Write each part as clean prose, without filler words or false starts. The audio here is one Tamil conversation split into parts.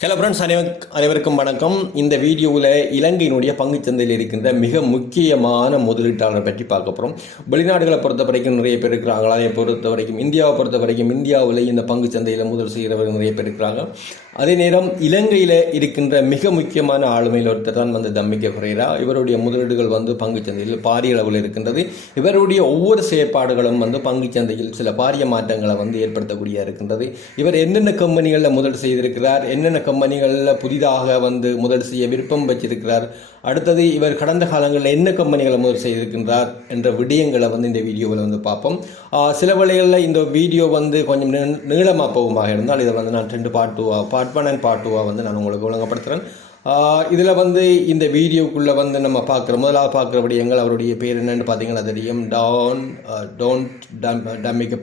ஹலோ ஃப்ரெண்ட்ஸ், அனைவருக்கும் வணக்கம். இந்த வீடியோவில் இலங்கையினுடைய பங்குச்சந்தையில் இருக்கின்ற மிக முக்கியமான முதலீட்டாளரை பற்றி பார்க்க போகிறோம். வெளிநாடுகளை பொறுத்த வரைக்கும் நிறைய பேர் இருக்கிறாங்களா, அதை பொறுத்த வரைக்கும் இந்தியாவை பொறுத்த வரைக்கும் இந்தியாவில் இந்த பங்குச்சந்தையில் முதல் செய்கிறவர்கள் நிறைய பேர் இருக்கிறாங்க. அதே நேரம் இலங்கையில் இருக்கின்ற மிக முக்கியமான ஆளுமையில் ஒருத்தர் தான் தம்மிக்க பெரேரா. இவருடைய முதலீடுகள் பங்குச்சந்தையில் பாரிய அளவில் இருக்கின்றது. இவருடைய ஒவ்வொரு செயற்பாடுகளும் பங்குச்சந்தையில் சில பாரிய மாற்றங்களை ஏற்படுத்தக்கூடிய இருக்கின்றது. இவர் என்னென்ன கம்பெனிகளில் முதல் செய்திருக்கிறார், என்னென்ன கம்பெனிகளில் புதிதாக முதல் செய்ய விருப்பம் வச்சிருக்கிறார், அடுத்தது இவர் கடந்த காலங்களில் என்ன கம்பெனிகளை முதல் செய்திருக்கின்றார் என்ற விடயங்களை இந்த வீடியோவில் பார்ப்போம். சில வேளைகளில் இந்த வீடியோ கொஞ்சம் நீளமாக போகுமாக இருந்தால் இதை நான் 2 பார்ட் 1 அண்ட் பார்ட் 2 நான் உங்களுக்கு ஒழுங்கப்படுத்துகிறேன். இதில் இந்த வீடியோக்குள்ளே நம்ம முதலாவது பார்க்குற விடயங்கள். அவருடைய பேர் என்னன்னு பார்த்தீங்கன்னா தெரியும், டான் டம்மிக்க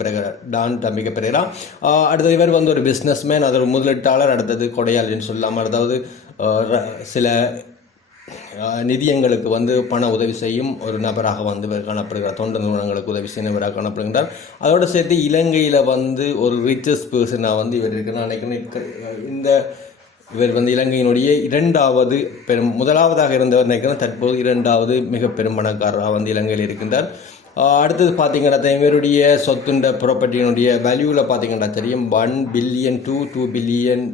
பெரேரா. அடுத்தது இவர் ஒரு பிஸ்னஸ்மேன், அது ஒரு முதலீட்டாளர். அடுத்தது கொடையாளின்னு சொல்லலாம். அதாவது சில நிதியங்களுக்கு பண உதவி செய்யும் ஒரு நபராக இவர் காணப்படுகிறார். தொண்டு நிறுவனங்களுக்கு உதவி செய்யும் நபராக காணப்படுகின்றார். அதோடு சேர்த்து இலங்கையில் ஒரு ரிச்சஸ்ட் பர்சனாக இவர் இருக்கு. நான் நினைக்கிறேன் இவர் இலங்கையினுடைய இரண்டாவது முதலாவதாக இருந்தவர் நினைக்கிறேன், தற்போது இரண்டாவது மிக பெரும் பணக்காரராக இலங்கையில் இருக்கின்றார். அடுத்தது பார்த்தீங்கன்னா இவருடைய சொத்துண்ட ப்ராப்பர்ட்டியினுடைய வேல்யூவில் பார்த்தீங்கன்னா தெரியும், $1 பில்லியன் to $2 பில்லியன்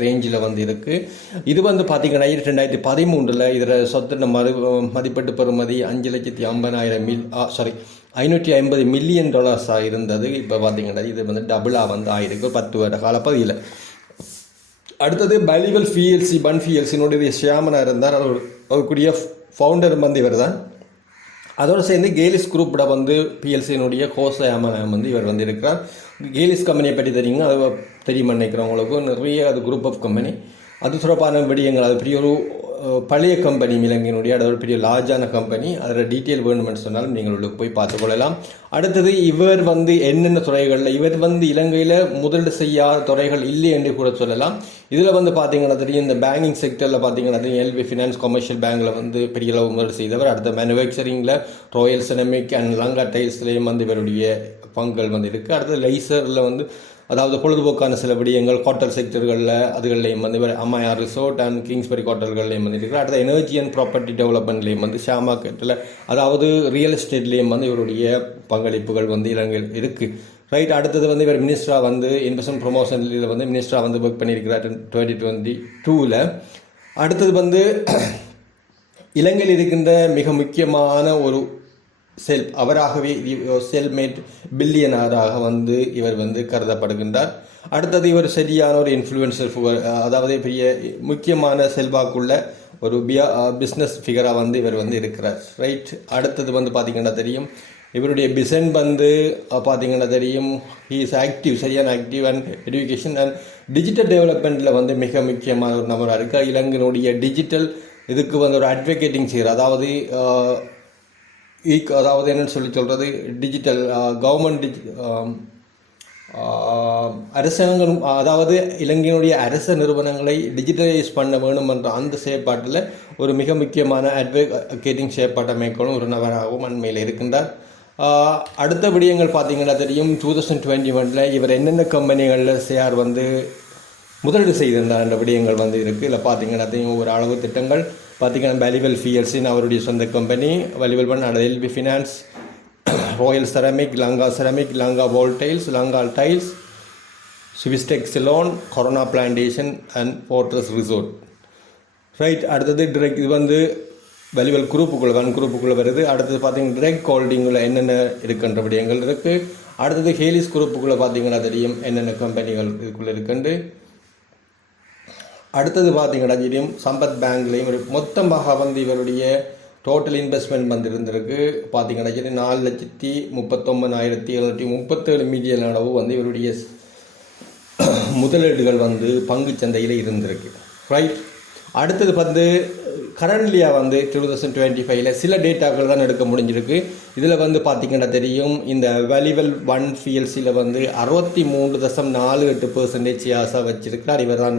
ரேஞ்சில் இருக்குது. இது பார்த்தீங்கன்னா 2013 இதில் சொத்து மதிப்பீட்டு பெறுமதி $550 மில்லியன் இருந்தது. இப்போ பார்த்தீங்கன்னா இது டபுளாக ஆயிருக்கு 10 வருட காலப்பகுதியில். அடுத்தது பலிவல் பிஎல்சி பன் பிஎல்சினுடைய ஷியாமனாக இருந்தார். அவருக்குரிய ஃபவுண்டர் இவர் தான். அதோடு சேர்ந்து கேலிஸ் குரூப்பில் பிஎல்சியினுடைய கோசயாமன இவர் இருக்கிறார். கேலிஸ் கம்பெனியை பற்றி தெரியுங்க, அது தெரியுமா நினைக்கிறவங்களுக்கும். நிறைய அது குரூப் ஆஃப் கம்பெனி, அது சிறப்பான விடயங்கள். அது பெரிய ஒரு பழைய கம்பெனி இலங்கையினுடைய, அதாவது பெரிய லார்ஜான கம்பெனி. அதில் டீட்டெயில் வேணுமென்னு சொன்னாலும் நீங்கள் உள்ளே போய் பார்த்துக்கொள்ளலாம். அடுத்தது இவர் என்னென்ன துறைகளில் இவர் இலங்கையில் முதலீடு செய்யாத துறைகள் இல்லை என்று கூட சொல்லலாம். இதில் பார்த்தீங்கன்னா தெரியும், இந்த பேங்கிங் செக்டரில் பார்த்தீங்கன்னா தெரியும், எல்வி ஃபினான்ஸ் கமர்ஷியல் பேங்கில் பெரிய அளவு முதலீடு செய்தவர். அடுத்த மேனுஃபேக்சரிங்கில் ராயல் செரமிக் அண்ட் லங்கா டைல்ஸ்லேயும் இவருடைய பங்குகள் இருக்குது. அடுத்தது லைசரில் அதாவது பொழுதுபோக்கான சில விடயங்கள், ஹோட்டல் செக்டர்களில் அதுகள்லையும் இவர் அம்மாயா ரிசோர்ட் அண்ட் கிங்ஸ்பரி ஹோட்டல்கள்லையும் இருக்கிறார். அடுத்த எனர்ஜி அண்ட் ப்ராப்பர்ட்டி டெவலப்மெண்ட்லேயும் ஷேர் மார்க்கெட்டில், அதாவது ரியல் எஸ்டேட்லேயும் இவருடைய பங்களிப்புகள் இலங்கையில் இருக்குது. ரைட். அடுத்தது இவர் மினிஸ்டராக இன்வெஸ்ட்மெண்ட் ப்ரொமோஷனில் மினிஸ்டராக ஒர்க் பண்ணியிருக்கிறார் 2022. அடுத்தது இலங்கையில் இருக்கின்ற மிக முக்கியமான ஒரு அவராகவே செல்மேட் பில்லியனராக இவர் கருதப்படுகின்றார். அடுத்தது இவர் சரியான ஒரு இன்ஃப்ளூயன்சர், அதாவது பெரிய முக்கியமான செல்வாக்குள்ள ஒரு பிஸ்னஸ் ஃபிகராக இவர் இருக்கிறார். ரைட். அடுத்தது பார்த்தீங்கன்னா தெரியும், இவருடைய பிசன் பார்த்தீங்கன்னா தெரியும், ஹி இஸ் ஆக்டிவ், சரியான active and education and digital டெவலப்மெண்ட்டில் மிக முக்கியமான ஒரு நபராக இருக்கார். இலங்கையினுடைய டிஜிட்டல் இதுக்கு ஒரு அட்வொகேட்டிங் செய்கிறார். அதாவது என்னென்னு சொல்கிறது, டிஜிட்டல் கவர்மெண்ட் அரசாங்கம், அதாவது இலங்கையினுடைய அரச நிறுவனங்களை டிஜிட்டலைஸ் பண்ண வேணும் என்ற அந்த செயற்பாட்டில் ஒரு மிக முக்கியமான அட்வொகேட்டிங் செயற்பாட்டை மேற்கொள்ளும் ஒரு நபராகவும் அண்மையில் இருக்கின்றார். அடுத்த விடயங்கள் பார்த்தீங்கன்னா தெரியும், 2021 இவர் என்னென்ன கம்பெனிகளில் ஷேர் முதலீடு செய்திருந்தார் என்ற விடயங்கள் இருக்குது. இதில் பார்த்தீங்கன்னா தெரியும், ஒரு அளவு திட்டங்கள் பார்த்தீங்கன்னா வேலிவல் பிஎல்சின்னு அவருடைய சொந்த கம்பெனி, வேலிவல் பண்ண LB Finance, Royal Ceramic, Lanka Walltiles, Lanka Tiles, Swisstek Ceylon, Horana Plantation and Fortress Resort. Right. அடுத்தது டிரெக்ட், இது வேலிவல் குரூப்புக்குள்ளே வருது. அடுத்தது பார்த்தீங்கன்னா டிரெக்ட் ஹோல்டிங்கில் என்னென்ன இருக்குன்ற விடயங்கள் இருக்குது. அடுத்தது ஹேலிஸ் குரூப்புக்குள்ளே பார்த்தீங்கன்னா தெரியும் என்னென்ன கம்பெனிகள் இதுக்குள்ளே இருக்குண்டு. அடுத்தது பார்த்தீங்கன்னா தெரியும், சம்பத் பேங்க்லேயும் மொத்தமாக இவருடைய டோட்டல் இன்வெஸ்ட்மெண்ட் இருந்திருக்கு. பார்த்தீங்கன்னா 4,39,737 மில்லியன் அளவு இவருடைய முதலீடுகள் பங்கு சந்தையில் இருந்திருக்கு. ரைட். அடுத்தது கரண்ட்லியாக 2025 சில டேட்டாக்கள் தான் எடுக்க முடிஞ்சிருக்கு. இதில் பார்த்தீங்கன்னா தெரியும், இந்த வேலிவல் 1 பிஎல்சியில் 63.48% ஷேர்ஸாக வச்சிருக்கிறார். இவர் தான்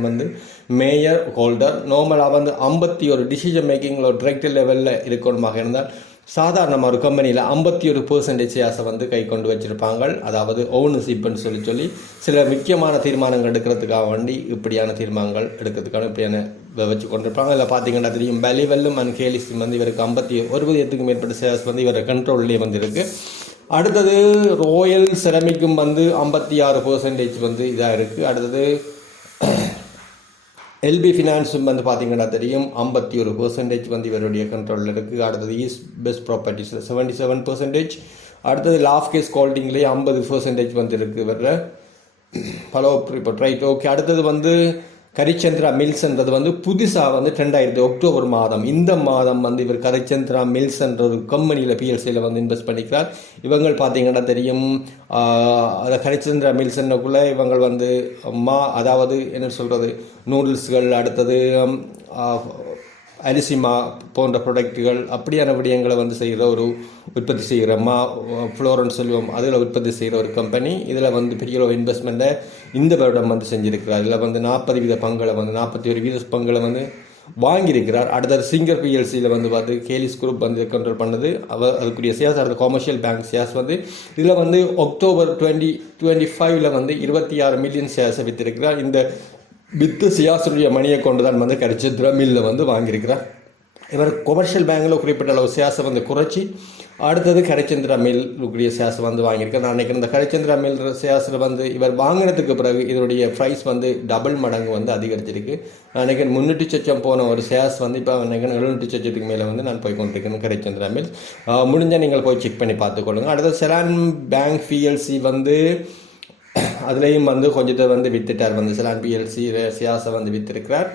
மேயர் ஹோல்டர். நார்மலாக 51 டிசிஷன் மேக்கிங்கில் ஒரு டிரெக்டர் லெவலில் இருக்கணுமாக இருந்தால் சாதாரணமாக ஒரு கம்பெனியில் 51% ஷேர்ஸை வந்து கை கொண்டு வச்சுருப்பாங்க. அதாவது ஓனர்ஷிப்னு சொல்லி சில முக்கியமான தீர்மானங்கள் எடுக்கிறதுக்காக வேண்டி இப்படியான தீர்மானங்கள் எடுக்கிறதுக்கான இப்படியான வச்சு கொண்டிருப்பாங்க. அதில் பார்த்தீங்கன்னா தெரியும், பெலிவெல்லும் அண்ட் கேலிஸும் வந்து இவருக்கு 51% மேற்பட்ட ஷேர்ஸ் வந்து இவர கண்ட்ரோல்லே வந்து இருக்குது. அடுத்தது ரோயல் செரமிக்கும் வந்து 56% வந்து இதாக இருக்குது. அடுத்தது எல்பி ஃபினான்ஸும் வந்து பார்த்தீங்கன்னா தெரியும் 51% வந்து இவருடைய கண்ட்ரோலில் இருக்குது. அடுத்தது ஈஸ்ட் பெஸ்ட் ப்ராப்பர்ட்டிஸில் 77%. அடுத்தது லாஃப்கேஸ் ஹோல்டிங்லேயே 50% வந்து இருக்குது இவரில். Hello report right okay. அடுத்தது வந்து கரிச்சந்திரா மில்ஸ்ன்றது வந்து புதுசாக வந்து 2000 அக்டோபர் மாதம் இந்த மாதம் வந்து இவர் கரிச்சந்திரா மில்ஸ்ன்ற ஒரு கம்பெனியில் பிஎல்சியில் வந்து இன்வெஸ்ட் பண்ணிக்கிறார். இவங்க பார்த்தீங்கன்னா தெரியும், அதை கரிச்சந்திரா மில்ஸ்ன்றக்குள்ளே இவங்க வந்து அதாவது என்ன சொல்கிறது, நூடுல்ஸ்கள், அடுத்தது அரிசிமா போன்ற ப்ராடக்ட்டுகள் அப்படியான விடயங்களை வந்து செய்கிற ஒரு உற்பத்தி செய்கிற ஃப்ளோரன்ஸ் சொல்லுவோம், அதில் உற்பத்தி செய்கிற ஒரு கம்பெனி. இதில் வந்து பெரிய ஒரு இன்வெஸ்ட்மெண்ட்டை இந்த வருடம் வந்து செஞ்சுருக்கிறார். இதில் வந்து 40% பங்களை வந்து 41% பங்களை வந்து வாங்கியிருக்கிறார். அடுத்தது சிங்கர் பிஎல்சியில் வந்து பார்த்து கேலிஸ் குரூப் வந்து கண்ட்ரோல் பண்ணது அதுக்குரிய ஷேர்ஸ். அடுத்த கமர்ஷியல் பேங்க் ஷேர்ஸ் வந்து இதில் வந்து அக்டோபர் 2025 வந்து 26 மில்லியன் ஷேர்ஸை விற்றிருக்கிறார். இந்த வித்து ஷேர்ஸுடைய மணியை கொண்டு தான் வந்து கரிச்சந்திரா மில்லில் வந்து வாங்கியிருக்கிறார். இவர் கொமர்ஷியல் பேங்கில் குறிப்பிட்ட அளவு ஷேர்ஸை வந்து குறைச்சி அடுத்தது கரிச்சந்திரா மில்லுக்குரிய ஷேர்ஸை வந்து வாங்கியிருக்கார். நான் நினைக்கிறேன் இந்த கரிச்சந்திரா மில் ஷேர்ஸில் வந்து இவர் வாங்கினதுக்கு பிறகு இதனுடைய ப்ரைஸ் வந்து டபுள் மடங்கு வந்து அதிகரிச்சிருக்கு. நான் நினைக்கிறேன் 300 லட்சம் போன ஒரு ஷேர்ஸ் வந்து இப்போ நினைக்கிறேன் 700 லட்சத்துக்கு மேலே வந்து நான் போய் கொண்டிருக்கேன் கரிச்சந்திரா மில். முடிஞ்சால் நீங்கள் போய் செக் பண்ணி பார்த்துக்கொள்ளுங்க. அடுத்தது செலான் பேங்க் பிஎல்சி வந்து அதுலேயும் வந்து கொஞ்சத்தை வந்து வித்துட்டார். வந்து செலான் பிஎல்சி ஷேர்ஸை வந்து வித்திருக்கிறார்.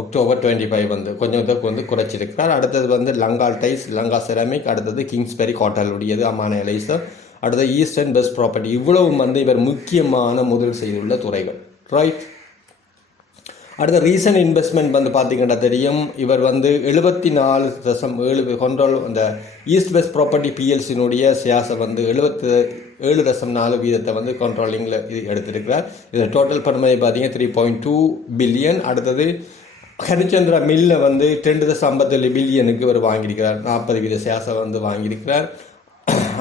அக்டோபர் 25 வந்து கொஞ்சத்துக்கு வந்து குறைச்சிருக்கிறார். அடுத்தது வந்து லங்கால் டைஸ், லங்கா செராமிக், அடுத்தது கிங்ஸ்பெரி காட்டல் உடையது, அமான எலைசர், அடுத்தது ஈஸ்டர்ன் பெஸ்ட் ப்ராப்பர்ட்டி. இவ்வளவும் வந்து இவர் முக்கியமான முதல் செய்துள்ள துறைகள். ரைட். அடுத்த ரீசன்ட் இன்வெஸ்ட்மெண்ட் வந்து பார்த்தீங்கன்னா தெரியும், இவர் வந்து 74.7 கண்ட்ரோல் அந்த ஈஸ்ட் வெஸ்ட் ப்ராப்பர்ட்டி பிஎல்சினுடைய ஷேர்ஸை வந்து 77.4% வந்து கண்ட்ரோலிங்கில் எடுத்திருக்கிறார். இதில் டோட்டல் பணமதி பார்த்தீங்கன்னா 3.2 பில்லியன். அடுத்தது கரிச்சந்திரா மில்ல வந்து 10.57 பில்லியனுக்கு இவர் வாங்கியிருக்கிறார். 40% ஷேர்ஸை வந்து வாங்கியிருக்கிறார்.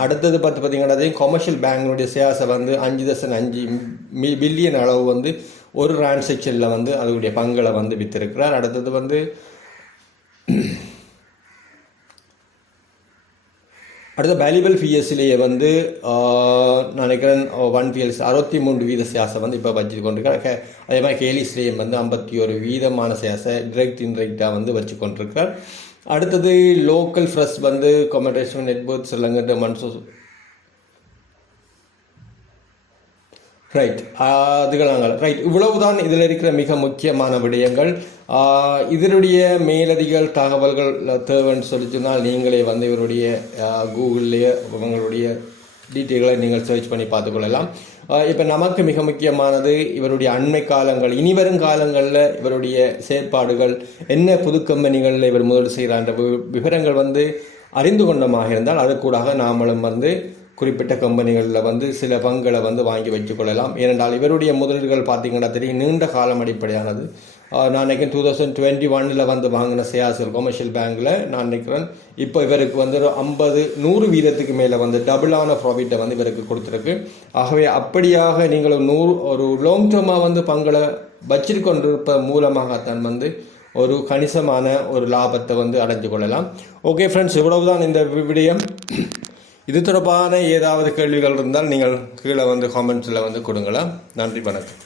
அடுத்தது பார்த்தீங்கன்னா கமர்ஷியல் பேங்கினுடைய ஷேர்ஸை வந்து 5.5 பில்லியன் அளவு வந்து ஒரு டிரான்சாக்ஷனில் வந்து அதனுடைய பங்களை வந்து வித்திருக்கிறார். அடுத்தது வந்து அடுத்த வேல்யூபிள் பிஎஸ்சிலேயே வந்து நினைக்கிறேன் 1 பிஎல்சி 63% ஷேர்ஸை வந்து இப்போ வச்சு கொண்டிருக்கார். அதே மாதிரி கேலிஸ்லேயும் வந்து 51% ஷேர்ஸை டிரெக்ட் இன்டிரெக்டாக வந்து வச்சு கொண்டிருக்கிறார். அடுத்தது லோக்கல் ஃப்ரெஷ் வந்து கமெண்டேஷன் நெட்வொர்க் சொல்லுங்க மன்சூ ரைட். அதுகளாங்க ரைட். இவ்வளவுதான் இதில் இருக்கிற மிக முக்கியமான விடயங்கள். இதனுடைய மேலதிக தகவல்கள் தேவைன்னு சொல்லி சொன்னால் நீங்களே வந்து இவருடைய கூகுள்லேயே உங்களுடைய டீட்டெயில்களை நீங்கள் சர்ச் பண்ணி பார்த்துக்கொள்ளலாம். இப்போ நமக்கு மிக முக்கியமானது இவருடைய அண்மை காலங்கள், இனிவரும் காலங்களில் இவருடைய செயற்பாடுகள் என்ன, புது கம்பெனிகளில் இவர் முதலீடு செய்கிறான்ற விவரங்கள் வந்து அறிந்து கொண்டமாக இருந்தால் அது கூடாக நாமளும் வந்து குறிப்பிட்ட கம்பெனிகளில் வந்து சில பங்குகளை வந்து வாங்கி வச்சுக்கொள்ளலாம். ஏனென்றால் இவருடைய முதலீடுகள் பார்த்தீங்கன்னா தெரியும் நீண்ட காலம் அடிப்படையானது. நான் நினைக்கிறேன் 2021 வந்து வாங்கின ஷேர்ஸ்கள் கமர்ஷியல் பேங்கில் நான் நினைக்கிறேன் இப்போ இவருக்கு வந்து 100% மேலே வந்து டபுளான ப்ராஃபிட்டை வந்து இவருக்கு கொடுத்துருக்கு. ஆகவே அப்படியாக நீங்கள் ஒரு லாங் டேர்மாக வந்து பங்களை வச்சிருக்கொண்டிருப்ப மூலமாகத்தான் வந்து ஒரு கணிசமான ஒரு லாபத்தை வந்து அடைஞ்சு கொள்ளலாம். ஓகே ஃப்ரெண்ட்ஸ், இவ்வளவுதான் இந்த விடயம். இது தொடர்பான ஏதாவது கேள்விகள் இருந்தால் நீங்கள் கீழே வந்து காமெண்ட்ஸில் வந்து கொடுங்களா. நன்றி, வணக்கம்.